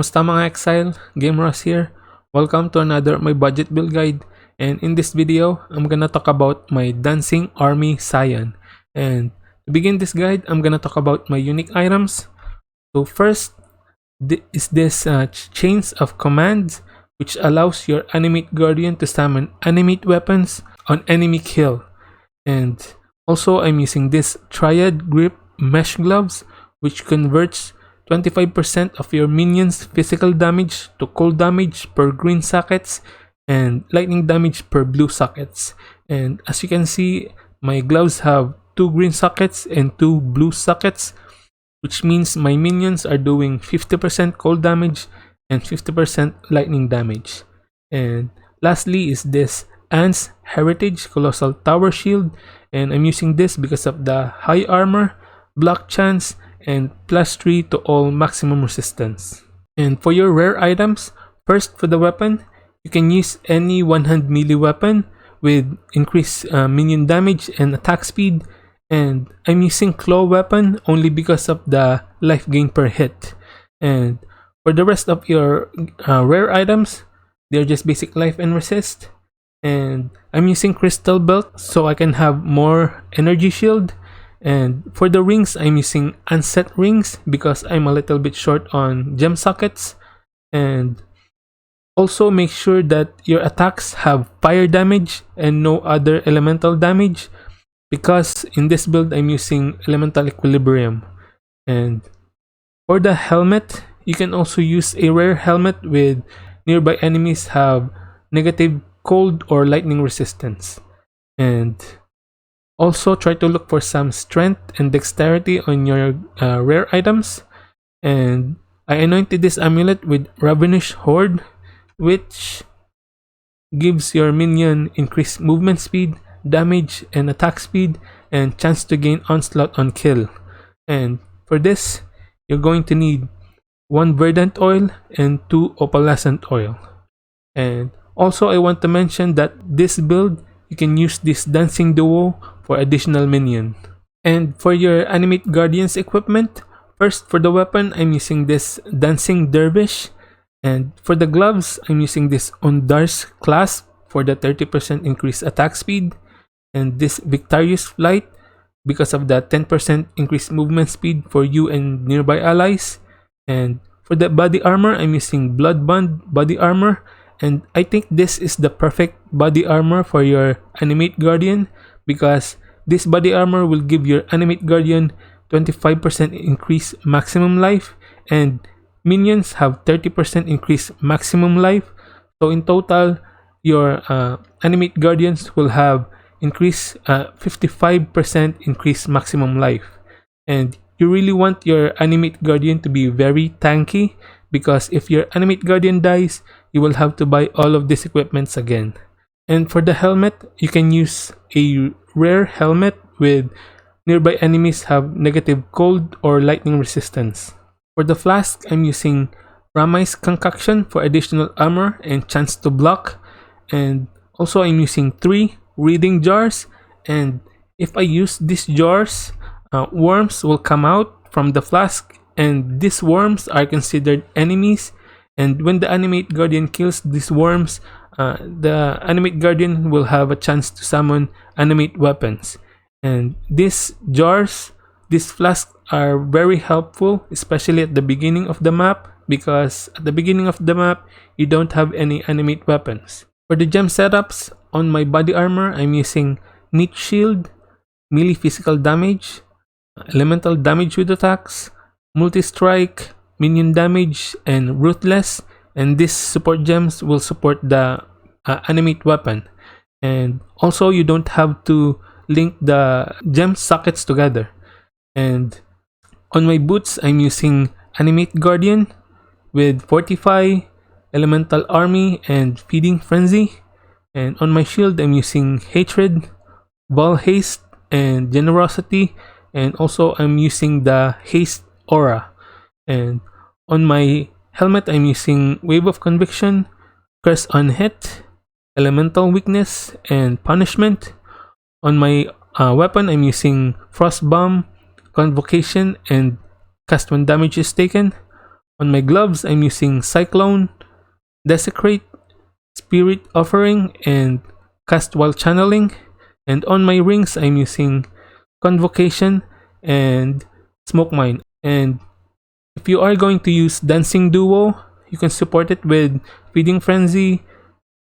Kumusta mga Exile? Game Ross here. Welcome to another my budget build guide. And in this video, I'm gonna talk about my dancing army Scion. And to begin this guide, I'm gonna talk about my unique items. So first is this chains of commands, which allows your Animate Guardian to summon animate weapons on enemy kill. And also I'm using this Triad Grip Mesh Gloves, which converts 25% of your minions' physical damage to cold damage per green sockets and lightning damage per blue sockets. And as you can see, my gloves have 2 green sockets and 2 blue sockets, which means my minions are doing 50% cold damage and 50% lightning damage. And lastly is this Ant's Heritage Colossal Tower Shield, and I'm using this because of the high armor, block chance, and +3 to all maximum resistance. And for your rare items, first for the weapon, you can use any one-hand melee weapon with increased minion damage and attack speed, and I'm using claw weapon only because of the life gain per hit. And for the rest of your rare items, they're just basic life and resist, and I'm using crystal belt so I can have more energy shield. And for the rings, I'm using unset rings because I'm a little bit short on gem sockets. And also make sure that your attacks have fire damage and no other elemental damage, because in this build I'm using elemental equilibrium. And for the helmet, you can also use a rare helmet with nearby enemies have negative cold or lightning resistance. And also try to look for some strength and dexterity on your rare items. And I anointed this amulet with Ravenous Horde, which gives your minion increased movement speed, damage, and attack speed, and chance to gain onslaught on kill. And for this, you're going to need 1 verdant oil and 2 opalescent oil. And also I want to mention that this build, you can use this dancing duo for additional minion. And for your Animate Guardians equipment, first for the weapon, I'm using this Dancing Dervish. And for the gloves, I'm using this Ondar's Clasp for the 30% increased attack speed. And this Victorious Flight because of the 10% increased movement speed for you and nearby allies. And for the body armor, I'm using Bloodbond body armor. And I think this is the perfect body armor for your Animate Guardian, because this body armor will give your Animate Guardian 25% increased maximum life, and minions have 30% increased maximum life. So in total, your Animate Guardians will have increased 55% increased maximum life. And you really want your Animate Guardian to be very tanky, because if your Animate Guardian dies, you will have to buy all of these equipments again. And for the helmet, you can use a rare helmet with nearby enemies have negative cold or lightning resistance. For the flask, I'm using Ramai's Concoction for additional armor and chance to block. And also I'm using 3 reading jars, and if I use these jars, worms will come out from the flask, and these worms are considered enemies. And when the Animate Guardian kills these worms, the Animate Guardian will have a chance to summon animate weapons. And these jars, these flasks are very helpful, especially at the beginning of the map, because at the beginning of the map, you don't have any animate weapons. For the gem setups, on my body armor, I'm using Meat Shield, melee physical damage, elemental damage with attacks, multi-strike, minion damage, and ruthless. And these support gems will support the animate weapon. And also you don't have to link the gem sockets together. And on my boots, I'm using Animate Guardian with Fortify, Elemental Army, and Feeding Frenzy. And on my shield, I'm using Hatred, Ball Haste, and Generosity. And also I'm using the Haste Aura. And on my helmet, I'm using Wave of Conviction, Curse on Hit, Elemental Weakness, and Punishment. On my weapon, I'm using Frost Bomb, Convocation, and cast when damage is taken. On my gloves, I'm using Cyclone, Desecrate, Spirit Offering, and Cast while channeling. And on my rings, I'm using Convocation and Smoke Mine. And if you are going to use Dancing Duo, you can support it with Feeding Frenzy,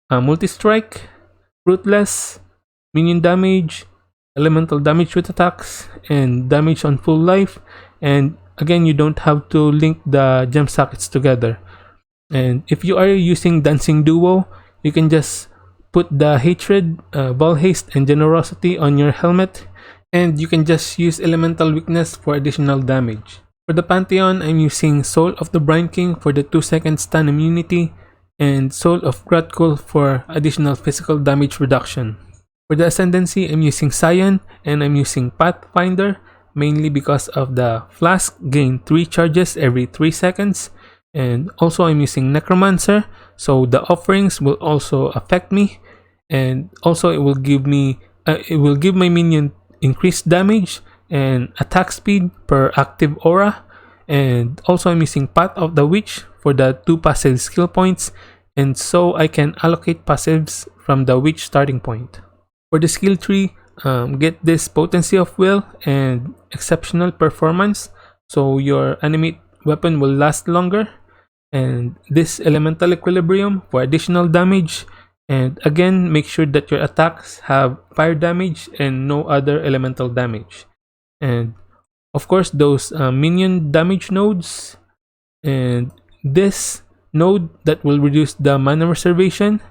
Multi-Strike, Rootless, Minion Damage, Elemental Damage with attacks, and damage on full life. And again, you don't have to link the gem sockets together. And if you are using Dancing Duo, you can just put the Hatred, Ball Haste, and Generosity on your helmet, and you can just use Elemental Weakness for additional damage. For the Pantheon, I'm using Soul of the Brine King for the 2-second stun immunity, and Soul of Gratkul for additional physical damage reduction. For the Ascendancy, I'm using Scion, and I'm using Pathfinder, mainly because of the Flask gain 3 charges every 3 seconds, and also I'm using Necromancer, so the offerings will also affect me, and also it will give my minion increased damage and attack speed per active aura. And also I'm using Path of the Witch for the 2 passive skill points, and so I can allocate passives from the Witch starting point. For the skill tree, get this Potency of Will and Exceptional Performance, so your Animate weapon will last longer, and this Elemental Equilibrium for additional damage. And again, make sure that your attacks have fire damage and no other elemental damage. And of course, those minion damage nodes, and this node that will reduce the mana reservation,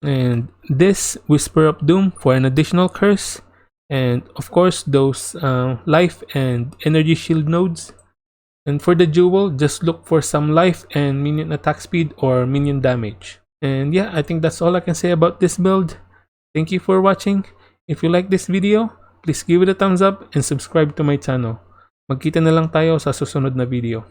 and this Whisper of Doom for an additional curse, and of course those life and energy shield nodes. And for the jewel, just look for some life and minion attack speed or minion damage. And yeah, I think that's all I can say about this build. Thank you for watching. If you like this video, please give it a thumbs up and subscribe to my channel. Magkita na lang tayo sa susunod na video.